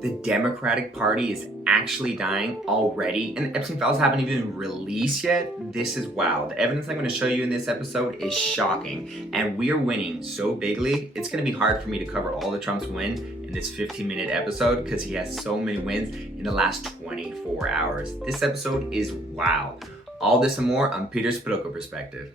The Democratic Party is actually dying already, and the Epstein files haven't even released yet. This is wild. The evidence I'm going to show you in this episode is shocking, and we are winning so bigly, it's going to be hard for me to cover all the Trump's win in this 15-minute episode because he has so many wins in the last 24 hours. This episode is wild. All this and more on Peter's political perspective.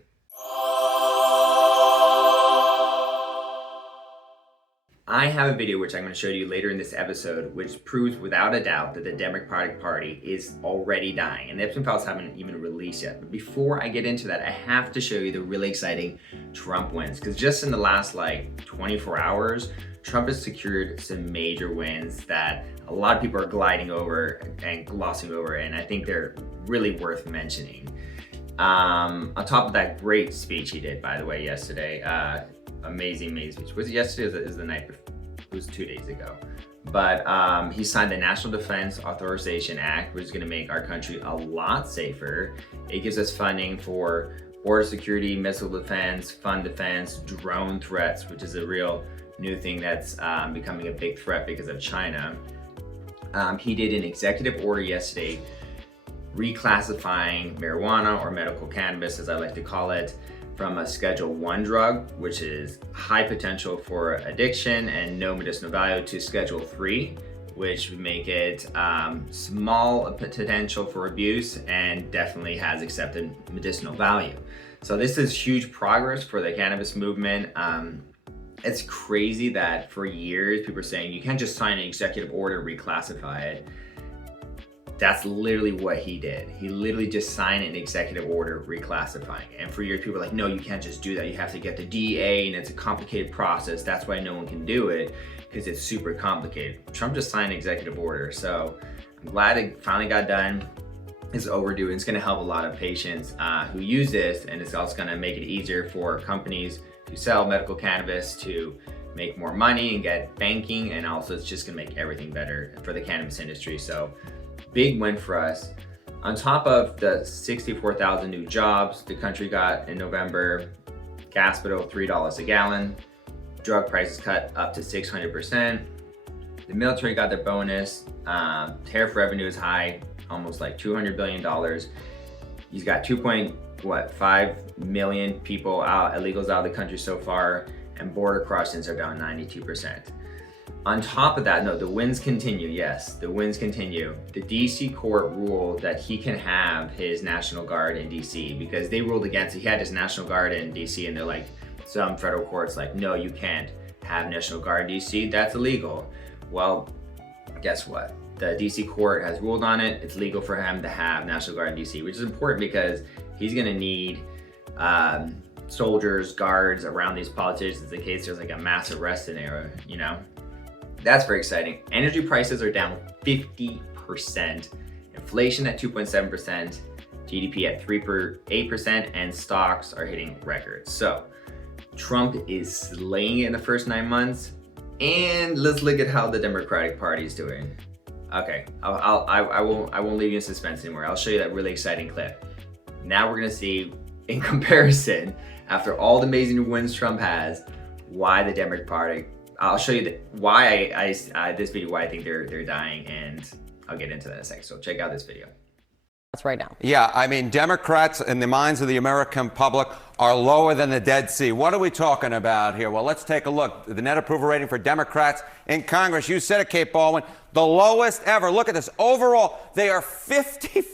I have a video which I'm going to show you later in this episode which proves without a doubt that the Democratic Party is already dying, and the Epstein files haven't even released yet. But before I get into that, I have to show you the really exciting Trump wins, because just in the last 24 hours, Trump has secured some major wins that a lot of people are gliding over and glossing over, and I think they're really worth mentioning. On top of that great speech he did, by the way, yesterday, amazing speech. Was it yesterday or is the night before? It was 2 days ago. But he signed the National Defense Authorization Act, which is gonna make our country a lot safer. It gives us funding for border security, missile defense, fund defense, drone threats, which is a real new thing that's becoming a big threat because of China. He did an executive order yesterday reclassifying marijuana, or medical cannabis as I like to call it, from a Schedule 1 drug, which is high potential for addiction and no medicinal value, to Schedule 3, which would make it small potential for abuse and definitely has accepted medicinal value. So this is huge progress for the cannabis movement. It's crazy that for years people are saying you can't just sign an executive order and reclassify it. That's literally what he did. He literally just signed an executive order reclassifying it. And for years, people were like, no, you can't just do that. You have to get the DEA, and it's a complicated process. That's why no one can do it, because it's super complicated. Trump just signed an executive order. So I'm glad it finally got done. It's overdue, and it's gonna help a lot of patients who use this, and it's also gonna make it easier for companies who sell medical cannabis to make more money and get banking, and also it's just gonna make everything better for the cannabis industry. So big win for us. On top of the 64,000 new jobs the country got in November, gas below $3 a gallon, drug prices cut up to 600%. The military got their bonus. Tariff revenue is high, almost like $200 billion. He's got 2.5 million people out, illegals out of the country so far, and border crossings are down 92%. On top of that, no, the wins continue. Yes, the wins continue. The DC court ruled that he can have his National Guard in DC because they ruled against it. He had his National Guard in DC, and they're like, some federal courts like, no, you can't have National Guard in DC. That's illegal. Well, guess what? The DC court has ruled on it. It's legal for him to have National Guard in DC, which is important because he's gonna need soldiers, guards around these politicians in case there's like a mass arrest scenario, you know? That's very exciting. Energy prices are down 50%, inflation at 2.7%, GDP at 8%, and stocks are hitting records. So Trump is slaying it in the first 9 months, and let's look at how the Democratic Party is doing. Okay, I won't leave you in suspense anymore. I'll show you that really exciting clip. Now we're gonna see, in comparison, after all the amazing wins Trump has, why the Democratic Party. I'll show you why this video, why I think they're dying, and I'll get into that in a second. So check out this video. That's right now. Yeah, I mean, Democrats in the minds of the American public are lower than the Dead Sea. What are we talking about here? Well, let's take a look. The net approval rating for Democrats in Congress, you said it, Kate Baldwin, the lowest ever. Look at this. Overall, they are 55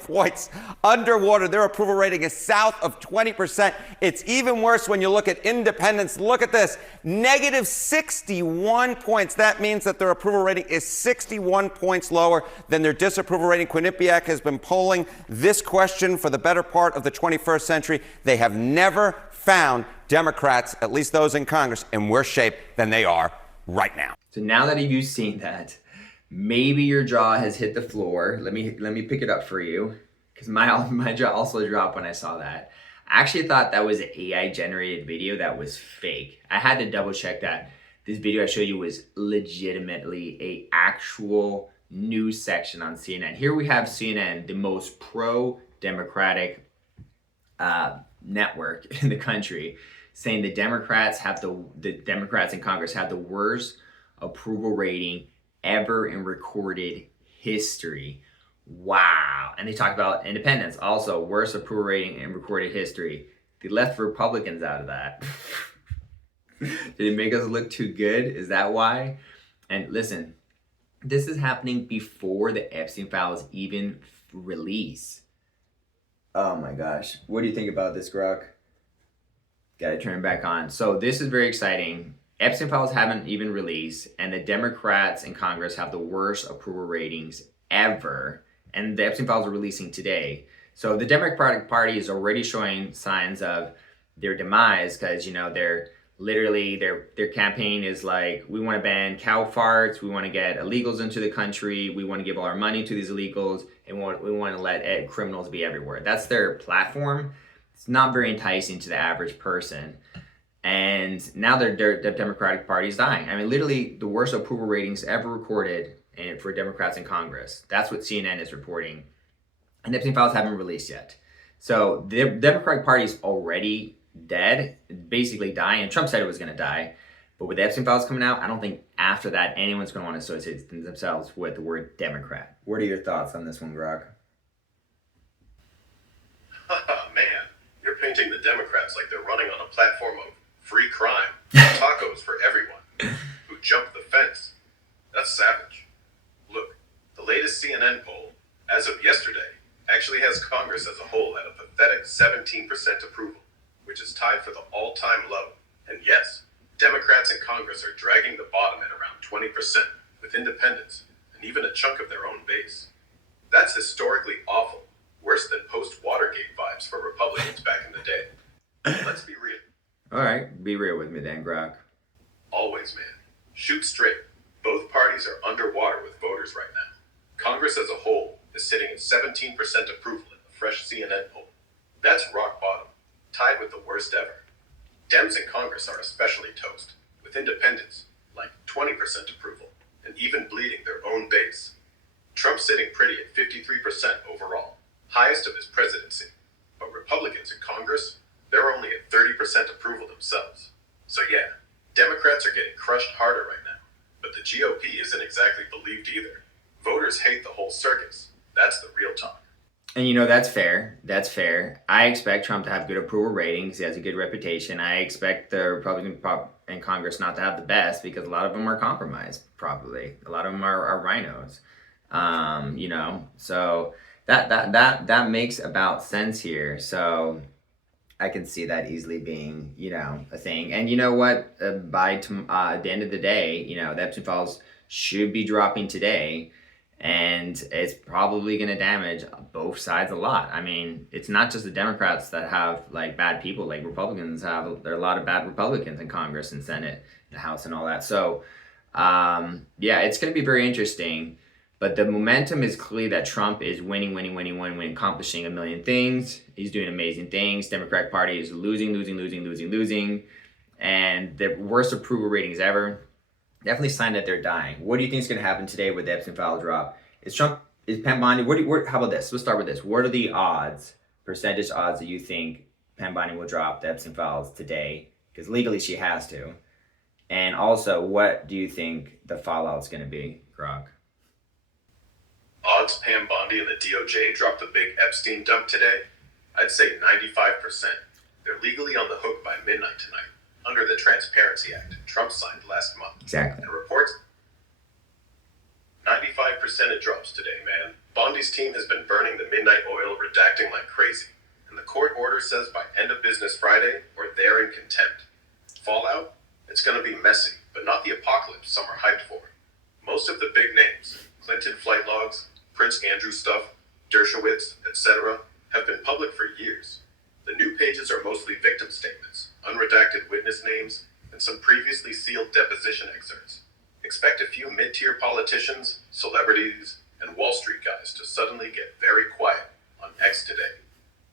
points underwater. Their approval rating is south of 20%. It's even worse when you look at independents. Look at this, negative 61 points. That means that their approval rating is 61 points lower than their disapproval rating. Quinnipiac has been polling this question for the better part of the 21st century. They have never found Democrats, at least those in Congress, in worse shape than they are right now. So now that you've seen that, maybe your jaw has hit the floor. Let me pick it up for you, because my jaw also dropped when I saw that. I actually thought that was an AI generated video that was fake. I had to double check that this video I showed you was legitimately a actual news section on CNN. Here we have CNN, the most pro-democratic network in the country, saying the Democrats in Congress have the worst approval rating ever in recorded history. Wow. And they talk about independence, also worst approval rating in recorded history. They left Republicans out of that. Did it make us look too good? Is that why? And listen, this is happening before the Epstein files even release. Oh my gosh. What do you think about this, Grok? Gotta turn it back on. So this is very exciting. Epstein files haven't even released, and the Democrats in Congress have the worst approval ratings ever. And the Epstein files are releasing today. So the Democratic Party is already showing signs of their demise because, you know, they're literally their campaign is like, we want to ban cow farts, we want to get illegals into the country, we want to give all our money to these illegals, and we want to let criminals be everywhere. That's their platform. It's not very enticing to the average person. And now the Democratic Party is dying. I mean, literally the worst approval ratings ever recorded for Democrats in Congress. That's what CNN is reporting. And Epstein files haven't released yet. So the Democratic Party is already dead, basically dying. And Trump said it was going to die. But with the Epstein files coming out, I don't think after that anyone's going to want to associate themselves with the word Democrat. What are your thoughts on this one, Grok? Man, you're painting the Democrats like they're running on a platform of free crime, tacos for everyone, who jumped the fence. That's savage. Look, the latest CNN poll, as of yesterday, actually has Congress as a whole at a pathetic 17% approval, which is tied for the all-time low. And yes, Democrats in Congress are dragging the bottom at around 20%, with independents, and even a chunk of their own base. That's historically awful, worse than post-Watergate vibes for Republicans back in the day. Let's be real. All right, be real with me then, Grok. Always, man. Shoot straight. Both parties are underwater with voters right now. Congress as a whole is sitting at 17% approval in a fresh CNN poll. That's rock bottom, tied with the worst ever. Dems in Congress are especially toast, with independents like 20% approval, and even bleeding their own base. Trump's sitting pretty at 53% overall, highest of his presidency. But Republicans in Congress, they're only at 30% approval themselves. So yeah, Democrats are getting crushed harder right now. But the GOP isn't exactly believed either. Voters hate the whole circus. That's the real talk. And you know, that's fair. That's fair. I expect Trump to have good approval ratings. He has a good reputation. I expect the Republican in Congress not to have the best because a lot of them are compromised, probably. A lot of them are rhinos. You know, so that makes about sense here. So I can see that easily being, you know, a thing. And you know what? By the end of the day, you know, the Epstein files should be dropping today. And it's probably going to damage both sides a lot. I mean, it's not just the Democrats that have like bad people, like Republicans have. There are a lot of bad Republicans in Congress and Senate, the House and all that. So, yeah, it's going to be very interesting. But the momentum is clear that Trump is winning, accomplishing a million things. He's doing amazing things. Democratic Party is losing. And the worst approval ratings ever. Definitely sign that they're dying. What do you think is going to happen today with the Epstein file drop? Is Pam Bondi, how about this? Let's start with this. What are the odds, percentage odds, that you think Pam Bondi will drop the Epstein files today? Because legally she has to. And also, what do you think the fallout is going to be, Grok? Odds Pam Bondi and the DOJ drop the big Epstein dump today? I'd say 95%. They're legally on the hook by midnight tonight, under the Transparency Act Trump signed last month. Exactly. And reports 95% it drops today, man. Bondi's team has been burning the midnight oil, redacting like crazy. And the court order says by end of business Friday, or they're in contempt. Fallout? It's going to be messy, but not the apocalypse some are hyped for. Most of the big names, Clinton flight logs, Prince Andrew stuff, Dershowitz, etc., have been public for years. The new pages are mostly victim statements, unredacted witness names, and some previously sealed deposition excerpts. Expect a few mid-tier politicians, celebrities, and Wall Street guys to suddenly get very quiet on X today.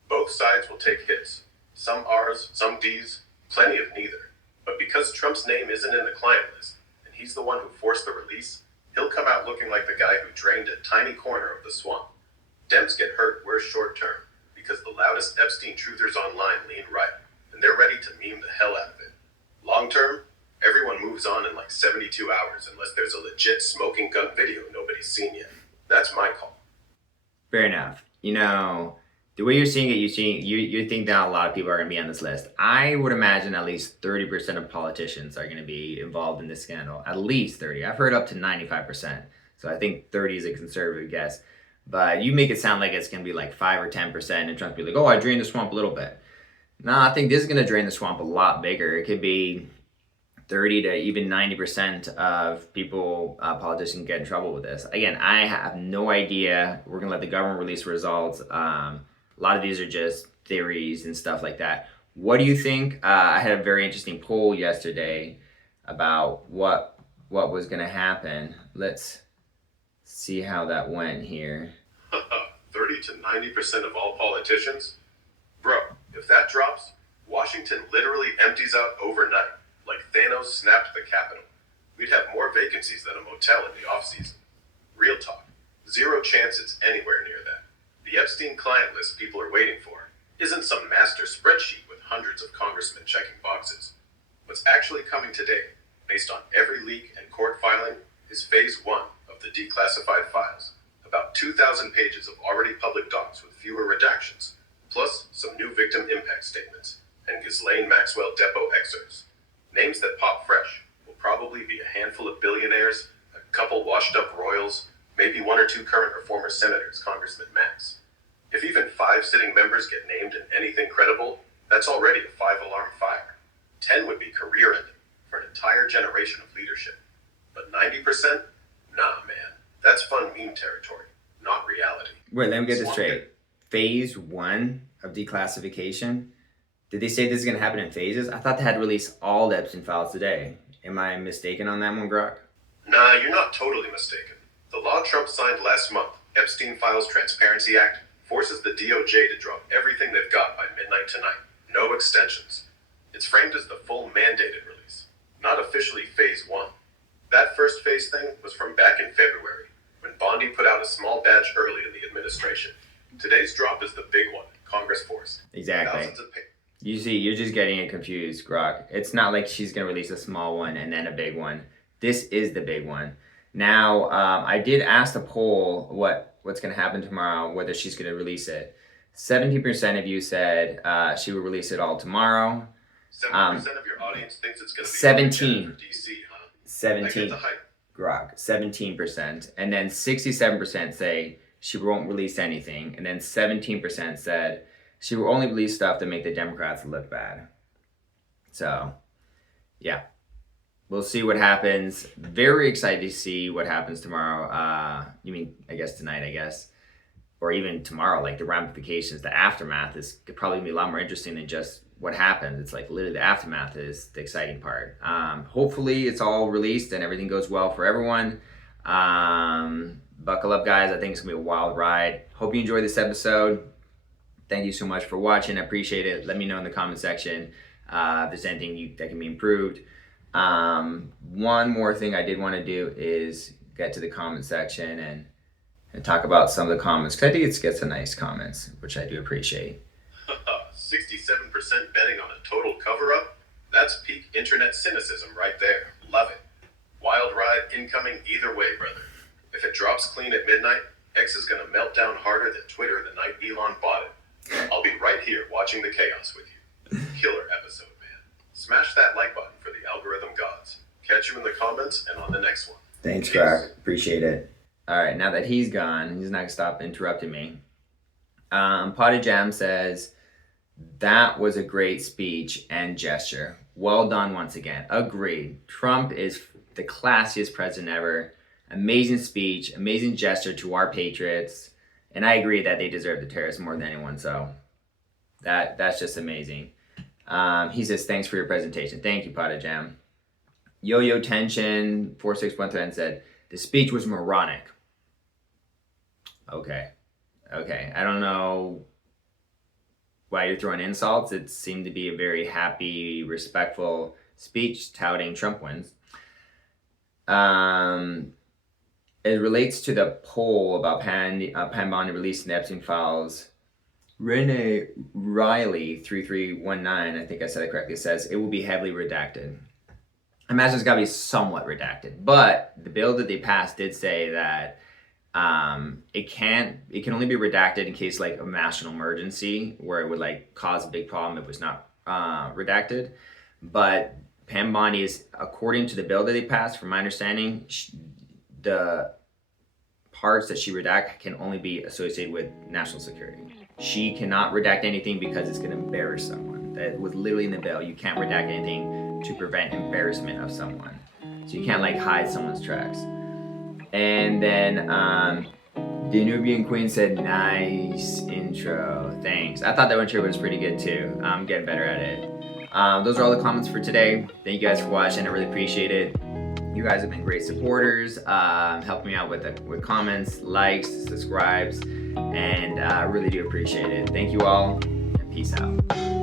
Both sides will take hits. Some R's, some D's, plenty of neither. But because Trump's name isn't in the client list, and he's the one who forced the release, he'll come out looking like the guy who drained a tiny corner of the swamp. Dems get hurt worse short term, because the loudest Epstein truthers online lean right, and they're ready to meme the hell out of it. Long term, Everyone moves on in like 72 hours unless there's a legit smoking gun video nobody's seen yet. That's my call. Fair enough. The way you're seeing it, you think that a lot of people are going to be on this list. I would imagine at least 30% of politicians are going to be involved in this scandal. At least 30. I've heard up to 95%. So I think 30 is a conservative guess. But you make it sound like it's going to be like 5 or 10%, and Trump be like, oh, I drained the swamp a little bit. No, I think this is going to drain the swamp a lot bigger. It could be 30 to even 90% of people, politicians, get in trouble with this. Again, I have no idea. We're going to let the government release results. A lot of these are just theories and stuff like that. What do you think? I had a very interesting poll yesterday about what was going to happen. Let's see how that went here. 30 to 90% of all politicians? Bro, if that drops, Washington literally empties out overnight, like Thanos snapped the Capitol. We'd have more vacancies than a motel in the off-season. Real talk. Zero chance it's anywhere near that. The Epstein client list people are waiting for isn't some master spreadsheet with hundreds of congressmen checking boxes. What's actually coming today, based on every leak and court filing, is phase 1 of the declassified files. About 2,000 pages of already public docs with fewer redactions, plus some new victim impact statements and Ghislaine Maxwell Depot excerpts. Names that pop fresh will probably be a handful of billionaires, a couple washed-up royals, maybe 1 or 2 current or former senators, Congressman Max. If even 5 sitting members get named in anything credible, that's already a 5-alarm fire. 10 would be career-ending for an entire generation of leadership. But 90%? Nah, man. That's fun meme territory, not reality. Wait, let me get this straight. Phase 1 of declassification? Did they say this is going to happen in phases? I thought they had released all the Epstein files today. Am I mistaken on that one, Grok? Nah, you're not totally mistaken. The law Trump signed last month, Epstein Files Transparency Act, forces the DOJ to drop everything they've got by midnight tonight. No extensions. It's framed as the full mandated release, not officially phase 1. That first phase thing was from back in February, when Bondi put out a small batch early in the administration. Today's drop is the big one, Congress forced. Exactly. Thousands of pages. You see, you're just getting it confused, Grok. It's not like she's going to release a small one and then a big one. This is the big one. Now, I did ask the poll what's going to happen tomorrow, whether she's going to release it. 17% of you said she will release it all tomorrow. 70% of your audience thinks it's going to be 17. for DC, huh? 17. I get the hype. Grok, 17%. And then 67% say she won't release anything. And then 17% said she will only release stuff to make the Democrats look bad. So, yeah. We'll see what happens. Very excited to see what happens tomorrow. You mean, I guess tonight, I guess. Or even tomorrow, like the ramifications, the aftermath is could probably be a lot more interesting than just what happens. It's like literally the aftermath is the exciting part. Hopefully it's all released and everything goes well for everyone. Buckle up, guys. I think it's going to be a wild ride. Hope you enjoyed this episode. Thank you so much for watching. I appreciate it. Let me know in the comment section if there's anything that can be improved. One more thing I did want to do is get to the comment section and talk about some of the comments, because I think it gets some nice comments, which I do appreciate. 67% betting on a total cover-up? That's peak internet cynicism right there. Love it. Wild ride incoming either way, brother. If it drops clean at midnight, X is going to melt down harder than Twitter the night Elon bought it. I'll be right here watching the chaos with you. Killer episode, man. Smash that like button for the algorithm gods. Catch you in the comments and on the next one. Thanks, Grok. Appreciate it. All right, now that he's gone, he's not going to stop interrupting me. Potted Jam says, that was a great speech and gesture. Well done once again. Agreed. Trump is the classiest president ever. Amazing speech, amazing gesture to our patriots. And I agree that they deserve the terrorists more than anyone. So that's just amazing. He says, thanks for your presentation. Thank you, Potted Jam. Yo-Yo Tension 4613 said, the speech was moronic. Okay. I don't know why you're throwing insults. It seemed to be a very happy, respectful speech touting Trump wins. It relates to the poll about Pan Bondi releasing the Epstein files. Renee Riley 3319, I think I said it correctly, says it will be heavily redacted. I imagine it's got to be somewhat redacted. But the bill that they passed did say that it can only be redacted in case like a national emergency where it would like cause a big problem if it was not redacted. But Pam Bondi is, according to the bill that they passed, from my understanding, the parts that she redact can only be associated with national security. She cannot redact anything because it's going to embarrass someone. That was literally in the bill. You can't redact anything to prevent embarrassment of someone. So you can't like hide someone's tracks. And then the Nubian Queen said, "Nice intro, thanks." I thought that intro was pretty good too. I'm getting better at it. Those are all the comments for today. Thank you guys for watching. I really appreciate it. You guys have been great supporters, helping me out with comments, likes, subscribes, and I really do appreciate it. Thank you all, and peace out.